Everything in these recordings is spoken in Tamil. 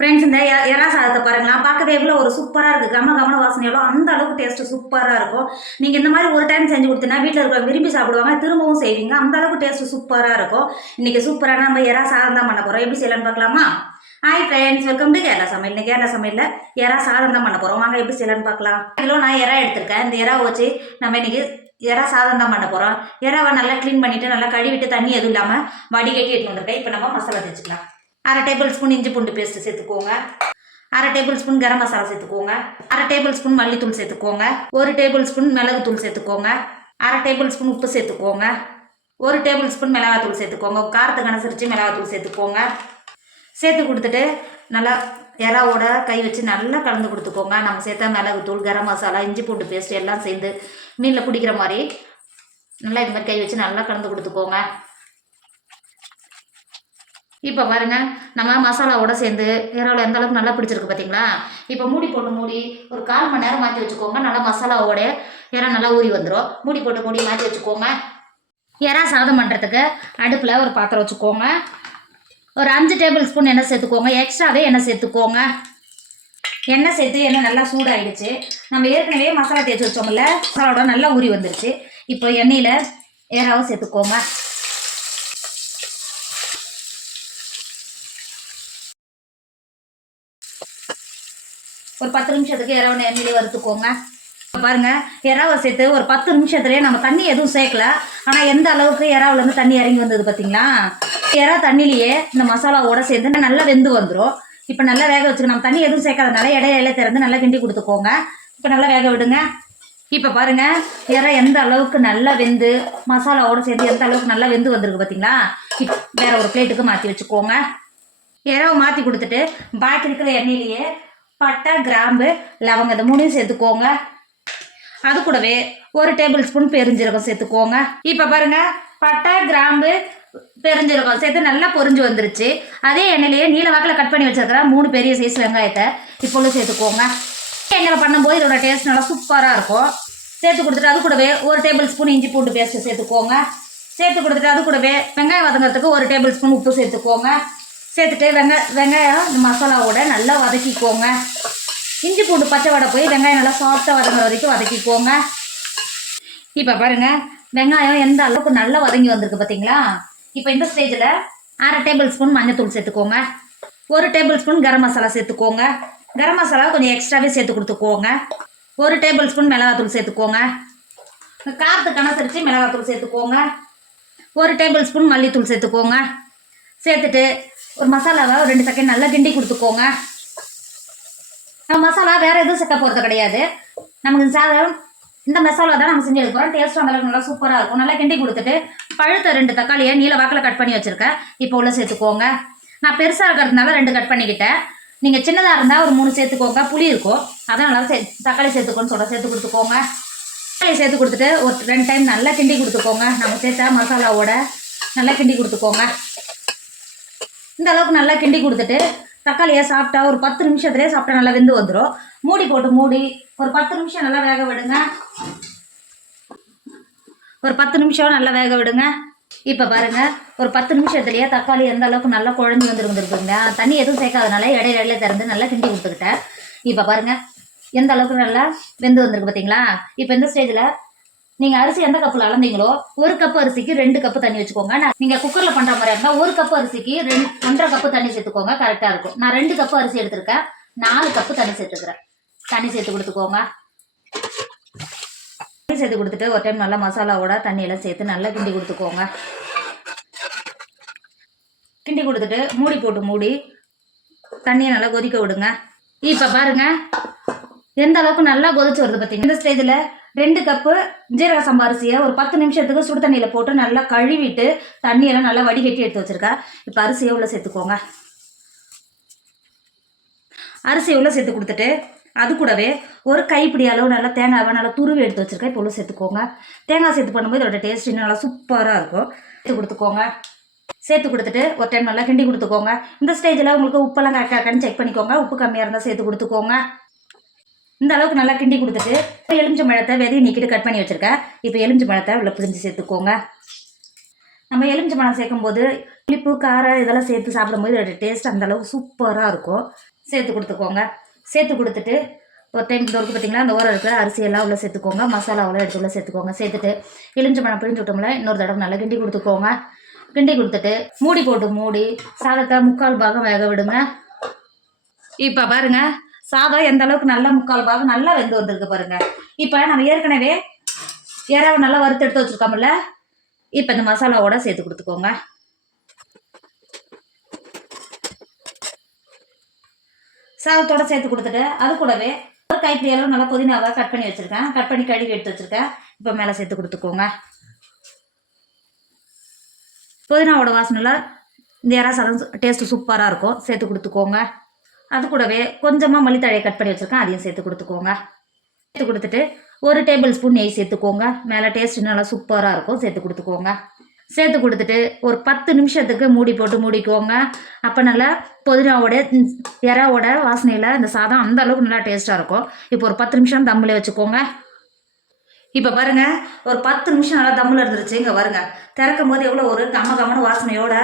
ஃப்ரெண்ட்ஸ் இந்த எ- எறா சாதத்தை பாருங்களேன் பார்க்கவே எவ்வளோ ஒரு சூப்பராக இருக்குது கம கமன வாசனை எவ்வளோ அந்த அளவுக்கு டேஸ்ட்டு சூப்பராக இருக்கும். நீங்கள் இந்த மாதிரி ஒரு டைம் செஞ்சு கொடுத்தீங்கன்னா வீட்டில் இருக்கிற விரும்பி சாப்பிடுவாங்க திரும்பவும் செய்வீங்க. அந்த அளவுக்கு டேஸ்ட்டு சூப்பராக இருக்கும். இன்றைக்கி சூப்பரான நம்ம எறா சாதம் தான் பண்ண போகிறோம் எப்படி செய்யலான்னு பார்க்கலாமா? Hi friends welcome to Kerala சமையல். இன்னைக்கு கேரளா சமையலில் எறா சாதம் தான் பண்ண போகிறோம் வாங்க எப்படி செய்யலான்னு பார்க்கலாம். கிலோ நான் எறா எடுத்திருக்கேன். இந்த எறா வச்சு நம்ம இன்னைக்கு எறா சாதம் தான் பண்ண போகிறோம் எறாவை நல்லா க்ளீன் பண்ணிவிட்டு நல்லா கழுவிட்டு தண்ணி எதுவும் இல்லாமல் வடிகட்டி எடுத்துன்னு வந்திருக்கேன். இப்போ நம்ம மசாலா தேய்ச்சிக்கலாம். அரை டேபிள் ஸ்பூன் இஞ்சி பூண்டு பேஸ்ட்டு சேர்த்துக்கோங்க. அரை டேபிள் ஸ்பூன் கரம் மசாலா சேர்த்துக்கோங்க. அரை டேபிள் ஸ்பூன் மல்லித்தூள் சேர்த்துக்கோங்க. ஒரு டேபிள் ஸ்பூன் மிளகுத்தூள் சேர்த்துக்கோங்க. அரை டேபிள் ஸ்பூன் உப்பு சேர்த்துக்கோங்க. ஒரு டேபிள் ஸ்பூன் மிளகாத்தூள் சேர்த்துக்கோங்க. காரத்துக்கு அனுசரித்து மிளகாத்தூள் சேர்த்துக்கோங்க. சேர்த்து கொடுத்துட்டு நல்லா எறாவோட கை வச்சு நல்லா கலந்து கொடுத்துக்கோங்க. நம்ம சேர்த்தா மிளகுத்தூள் கரம் மசாலா இஞ்சி பூண்டு பேஸ்ட் எல்லாம் சேர்ந்து மீனில் பிடிக்கிற மாதிரி நல்லா இது மாதிரி கை வச்சு நல்லா கலந்து கொடுத்துக்கோங்க. இப்போ பாருங்க நம்ம மசாலாவோட சேர்ந்து இறாவில் எந்த அளவுக்கு நல்லா பிடிச்சிருக்கு பார்த்தீங்களா இப்போ மூடி போட்டு மூடி ஒரு கால் மணி நேரம் மாற்றி வச்சுக்கோங்க நல்லா மசாலாவோட இறா நல்லா ஊறி வந்துடும் மூடி போட்டு மூடி மாற்றி வச்சுக்கோங்க. இறா சாதம் பண்ணுறதுக்கு அடுப்பில் ஒரு பாத்திரம் வச்சுக்கோங்க. ஒரு அஞ்சு டேபிள் ஸ்பூன் எண்ணெய் சேர்த்துக்கோங்க. எக்ஸ்ட்ராவே எண்ணெய் சேர்த்துக்கோங்க. எண்ணெய் சேர்த்து எண்ணெய் நல்லா சூடாகிடுச்சு நம்ம ஏற்கனவே மசாலா தேய்ச்சி வச்சோம்ல மசாலாவோட நல்லா ஊறி வந்துருச்சு. இப்போ எண்ணெயில் ஏறாவும் சேர்த்துக்கோங்க. ஒரு பத்து நிமிஷத்துக்கு இறவனை எண்ணெயிலே வறுத்துக்கோங்க. பாருங்க இறாவை சேர்த்து ஒரு பத்து நிமிஷத்துலேயே நம்ம தண்ணி எதுவும் சேர்க்கல. ஆனால் எந்த அளவுக்கு இறாவிலேருந்து தண்ணி இறங்கி வந்தது பார்த்தீங்களா இறா தண்ணிலேயே இந்த மசாலாவோட சேர்ந்து நல்லா வெந்து வந்துடும் இப்போ நல்லா வேக வச்சுக்கணும் நம்ம தண்ணி எதுவும் சேர்க்காதனால இடையில திறந்து நல்லா கிண்டி கொடுத்துக்கோங்க. இப்போ நல்லா வேக விடுங்க. இப்போ பாருங்க இறை எந்த அளவுக்கு நல்லா வெந்து மசாலாவோட சேர்ந்து எந்த அளவுக்கு நல்லா வெந்து வந்திருக்கு பார்த்தீங்களா இப்போ வேற ஒரு பிளேட்டுக்கு மாற்றி வச்சுக்கோங்க. இறவை மாற்றி கொடுத்துட்டு பாக்கி இருக்கிற எண்ணெயிலேயே பட்டை கிராம்பு லவங்க இந்த மூணையும் சேர்த்துக்கோங்க. அது கூடவே ஒரு டேபிள் ஸ்பூன் பெருஞ்சீரகம் சேர்த்துக்கோங்க. இப்போ பாருங்க பட்டை கிராம்பு பெருஞ்சீரகம் சேர்த்து நல்லா பொரிஞ்சு வந்துருச்சு. அதே எண்ணெயிலேயே நீல வாக்கில் கட் பண்ணி வச்சிருக்கிற மூணு பெரிய சைஸ் வெங்காயத்தை இப்பொழுது சேர்த்துக்கோங்க. எண்ணெயில் பண்ணும்போது இதோட டேஸ்ட் நல்லா சூப்பராக இருக்கும். சேர்த்து கொடுத்துட்டு அது கூடவே ஒரு டேபிள் ஸ்பூன் இஞ்சி பூண்டு பேஸ்ட்டு சேர்த்துக்கோங்க. சேர்த்து கொடுத்துட்டு அது கூடவே வெங்காயம் வதங்கிறதுக்கு ஒரு டேபிள் ஸ்பூன் உப்பு சேர்த்துக்கோங்க. சேர்த்துட்டு வெங்காய வெங்காயம் இந்த மசாலாவோட நல்லா வதக்கிக்கோங்க. இஞ்சி பூண்டு பச்சை வடை போய் வெங்காயம் நல்லா சாஃப்டாக வதங்குற வரைக்கும் வதக்கிக்கோங்க. இப்போ பாருங்கள் வெங்காயம் எந்த அளவுக்கு நல்லா வதங்கி வந்திருக்கு பார்த்தீங்களா இப்போ இந்த ஸ்டேஜில் அரை டேபிள் ஸ்பூன் மஞ்சத்தூள் சேர்த்துக்கோங்க. ஒரு டேபிள் ஸ்பூன் கரம் மசாலா சேர்த்துக்கோங்க. கரம் மசாலா கொஞ்சம் எக்ஸ்ட்ராவே சேர்த்து கொடுத்துக்கோங்க. ஒரு டேபிள் ஸ்பூன் மிளகாத்தூள் சேர்த்துக்கோங்க. காரத்துக்கு அனுசரித்து மிளகாத்தூள் சேர்த்துக்கோங்க. ஒரு டேபிள் ஸ்பூன் மல்லித்தூள் சேர்த்துக்கோங்க. சேர்த்துட்டு ஒரு மசாலாவை ஒரு ரெண்டு செகண்ட் நல்லா கிண்டி கொடுத்துக்கோங்க. நம்ம மசாலா வேறு எதுவும் சேர்க்க போகிறது கிடையாது. நமக்கு சாதம் இந்த மசாலா தான் நம்ம செஞ்சு எடுக்க போகிறோம் டேஸ்ட் அந்த அளவுக்கு நல்லா சூப்பராக இருக்கும். நல்லா கிண்டி கொடுத்துட்டு பழுத்த ரெண்டு தக்காளியை நீல வாக்கில் கட் பண்ணி வச்சுருக்கேன். இப்போ உள்ள சேர்த்துக்கோங்க. நான் பெருசாக இருக்கிறதுனால ரெண்டு கட் பண்ணிக்கிட்டேன். நீங்கள் சின்னதாக இருந்தால் ஒரு மூணு சேர்த்துக்கோங்க. புளி இருக்கும். அதனால சே தக்காளி சேர்த்துக்கோன்னு சொல்ல சேர்த்து கொடுத்துக்கோங்க. தக்காளி சேர்த்து கொடுத்துட்டு ஒரு ரெண்டு டைம் நல்லா கிண்டி கொடுத்துக்கோங்க. நம்ம சேர்த்தா மசாலாவோட நல்லா கிண்டி கொடுத்துக்கோங்க. இந்த அளவுக்கு நல்லா கிண்டி கொடுத்துட்டு தக்காளியை சாப்பிட்டா ஒரு பத்து நிமிஷத்துலேயே சாப்பிட்டா நல்லா வெந்து வந்துடும் மூடி போட்டு மூடி ஒரு பத்து நிமிஷம் நல்லா வேக விடுங்க. ஒரு பத்து நிமிஷம் நல்லா வேக விடுங்க. இப்போ பாருங்க ஒரு பத்து நிமிஷத்துலேயே தக்காளி எந்த அளவுக்கு நல்லா குழஞ்சி வந்துருந்துருக்குங்க தண்ணி எதுவும் சேர்க்காதனால இடையில இடையில திறந்து நல்லா கிண்டி கொடுத்துக்கிட்டேன். இப்போ பாருங்க எந்த அளவுக்கு நல்லா வெந்து வந்திருக்கு பார்த்தீங்களா இப்போ இந்த ஸ்டேஜில் நீங்கள் அரிசி எந்த கப்பில் அளந்தீங்களோ ஒரு கப் அரிசிக்கு ரெண்டு கப்பு தண்ணி வச்சுக்கோங்க. நான் நீங்கள் குக்கரில் பண்ணுற மாதிரி இருந்தா ஒரு கப் அரிசிக்கு ரெண்டு ஒன்றரை கப்பு தண்ணி சேர்த்துக்கோங்க. கரெக்டாக இருக்கும். நான் ரெண்டு கப்பு அரிசி எடுத்திருக்கேன். நாலு கப்பு தண்ணி சேர்த்துக்கிறேன். தண்ணி சேர்த்து கொடுத்துக்கோங்க. தண்ணி சேர்த்து கொடுத்துட்டு ஒரு டைம் நல்லா மசாலாவோட தண்ணியெல்லாம் சேர்த்து நல்லா கிண்டி கொடுத்துக்கோங்க. கிண்டி கொடுத்துட்டு மூடி போட்டு மூடி தண்ணியை நல்லா கொதிக்க விடுங்க. இப்போ பாருங்க. எந்த அளவுக்கு நல்லா கொதிச்சு வருது பார்த்தீங்க இந்த ஸ்டேஜில் ரெண்டு கப்பு ஜீரக சம்பா அரிசியை ஒரு பத்து நிமிஷத்துக்கு சுடு தண்ணியில் போட்டு நல்லா கழுவிட்டு தண்ணியெல்லாம் நல்லா வடிகட்டி எடுத்து வச்சுருக்கேன். இப்போ அரிசியை உள்ள சேர்த்துக்கோங்க. அரிசியை உள்ள சேர்த்து கொடுத்துட்டு அது கூடவே ஒரு கைப்பிடி அளவு நல்லா தேங்காவை நல்லா துருவி எடுத்து வச்சுருக்கேன். இப்போ உள்ள சேர்த்துக்கோங்க. தேங்காய் சேர்த்து பண்ணும்போது இதோட டேஸ்ட் இன்னும் நல்லா சூப்பராக இருக்கும். சேர்த்து கொடுத்துக்கோங்க. சேர்த்து கொடுத்துட்டு ஒரு டைம் நல்லா கிண்டி கொடுத்துக்கோங்க. இந்த ஸ்டேஜில் உங்களுக்கு உப்பெல்லாம் கரெக்டாக இருக்கான்னு செக் பண்ணிக்கோங்க. உப்பு கம்மியாக இருந்தால் சேர்த்து கொடுத்துக்கோங்க. இந்த அளவுக்கு நல்லா கிண்டி கொடுத்துட்டு எலுமிச்சை பழத்தை விதையை நீக்கிட்டு கட் பண்ணி வச்சுருக்கேன் இப்போ எலுமிச்சை பழத்தை உள்ள பிரிஞ்சு சேர்த்துக்கோங்க. நம்ம எலுமிச்சை பழம் சேர்க்கும்போது புளிப்பு காரம் இதெல்லாம் சேர்த்து சாப்பிடும்போது இதோட டேஸ்ட் அந்த அளவுக்கு சூப்பராக இருக்கும். சேர்த்து கொடுத்துக்கோங்க. சேர்த்து கொடுத்துட்டு ஒரு டைம் இந்த இருக்குது பார்த்தீங்களா அந்த ஓரம் இருக்கிற அரிசியெல்லாம் உள்ளே சேர்த்துக்கோங்க. மசாலாவெல்லாம் எடுத்து உள்ளே சேர்த்துக்கோங்க. சேர்த்துட்டு எலுமிச்சம்பழம் பிரிஞ்சு விட்டோம்ல இன்னொரு தடவை நல்லா கிண்டி கொடுத்துக்கோங்க. கிண்டி கொடுத்துட்டு மூடி போட்டு மூடி சாதத்தை முக்கால் பாகம் வேக விடுங்க. இப்போ பாருங்கள் சாதம் எந்த அளவுக்கு நல்ல முக்கால் பாகம் நல்லா வெந்து வந்திருக்கு பாருங்க. இப்போ நம்ம ஏற்கனவே இறாவை நல்லா வறுத்து எடுத்து வச்சிருக்கோம்ல. இப்போ இந்த மசாலாவோட சேர்த்து கொடுத்துக்கோங்க. சாதத்தோட சேர்த்து கொடுத்துட்டு அது கூடவே ஒரு கைப்பிடி அளவு நல்லா புதினாவை கட் பண்ணி வச்சுருக்கேன். கட் பண்ணி கழுவி எடுத்து வச்சுருக்கேன். இப்போ மேலே சேர்த்து கொடுத்துக்கோங்க. புதினாவோட வாசனையில் இந்த இறா சாதம் டேஸ்ட்டு சூப்பராக இருக்கும். சேர்த்து கொடுத்துக்கோங்க. அது கூடவே கொஞ்சமாக மல்லித்தழையை கட் பண்ணி வச்சுருக்கேன். அதையும் சேர்த்து கொடுத்துக்கோங்க. சேர்த்து கொடுத்துட்டு ஒரு டேபிள் ஸ்பூன் நெய் சேர்த்துக்கோங்க. மேலே டேஸ்ட் நல்லா சூப்பராக இருக்கும். சேர்த்து கொடுத்துக்கோங்க. சேர்த்து கொடுத்துட்டு ஒரு பத்து நிமிஷத்துக்கு மூடி போட்டு மூடிக்கோங்க. அப்போ நல்லா புதினாவோட இறாவோட வாசனையில் இந்த சாதம் அந்த அளவுக்கு நல்லா டேஸ்ட்டாக இருக்கும். இப்போ ஒரு பத்து நிமிஷம் தம்மில் வச்சுக்கோங்க. இப்போ பாருங்க ஒரு பத்து நிமிஷம் நல்லா தம்மில் இருந்துருச்சு. இங்கே பாருங்க திறக்கும் போது எவ்வளோ ஒரு கம கமன வாசனையோட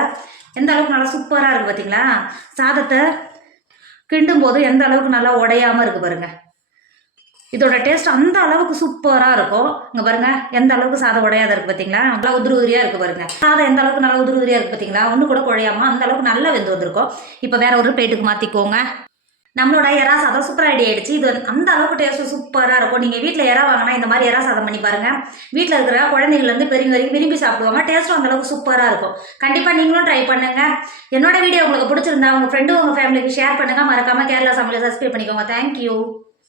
எந்த அளவுக்கு நல்லா சூப்பராக இருக்குது பார்த்தீங்களா சாதத்தை கிண்டும் போது எந்த அளவுக்கு நல்லா உடையாம இருக்கு பாருங்க. இதோட டேஸ்ட் அந்த அளவுக்கு சூப்பராக இருக்கும். இங்கே பாருங்க எந்த அளவுக்கு சாதம் உடையாத இருக்கு பார்த்தீங்களா நல்லா உதிரி உதிரியாக இருக்கு பாருங்க. சாதம் எந்த அளவுக்கு நல்லா உதிரி உதிரியாக இருக்கு பார்த்தீங்களா ஒன்று கூட குழையாம அந்த அளவுக்கு நல்லா வெந்து வந்திருக்கும். இப்போ வேற ஒரு பிளேட்டுக்கு மாற்றிக்கோங்க நம்மளோட எறா சாதம் சூப்பராக ரெடி ஆயிடுச்சு. இது வந்து அந்த அளவுக்கு டேஸ்ட் சூப்பராக இருக்கும். நீங்கள் வீட்டில் எறா வாங்கினா இந்த மாதிரி எறா சாதம் பண்ணி பாருங்க. வீட்டில் இருக்கிற குழந்தைங்கள்லேருந்து பெரியவங்க வரைக்கும் விரும்பி சாப்பிடுவாங்க. டேஸ்ட்டும் அந்த அளவுக்கு சூப்பராக இருக்கும். கண்டிப்பாக நீங்களும் ட்ரை பண்ணுங்க. என்னோட வீடியோ உங்களுக்கு பிடிச்சிருந்தா உங்கள் ஃப்ரெண்டு உங்கள் ஃபேமிலிக்கு ஷேர் பண்ணுங்க. மறக்காம கேரளா சமையலை சப்ஸ்கிரைப் பண்ணிக்கோங்க. தேங்க்யூ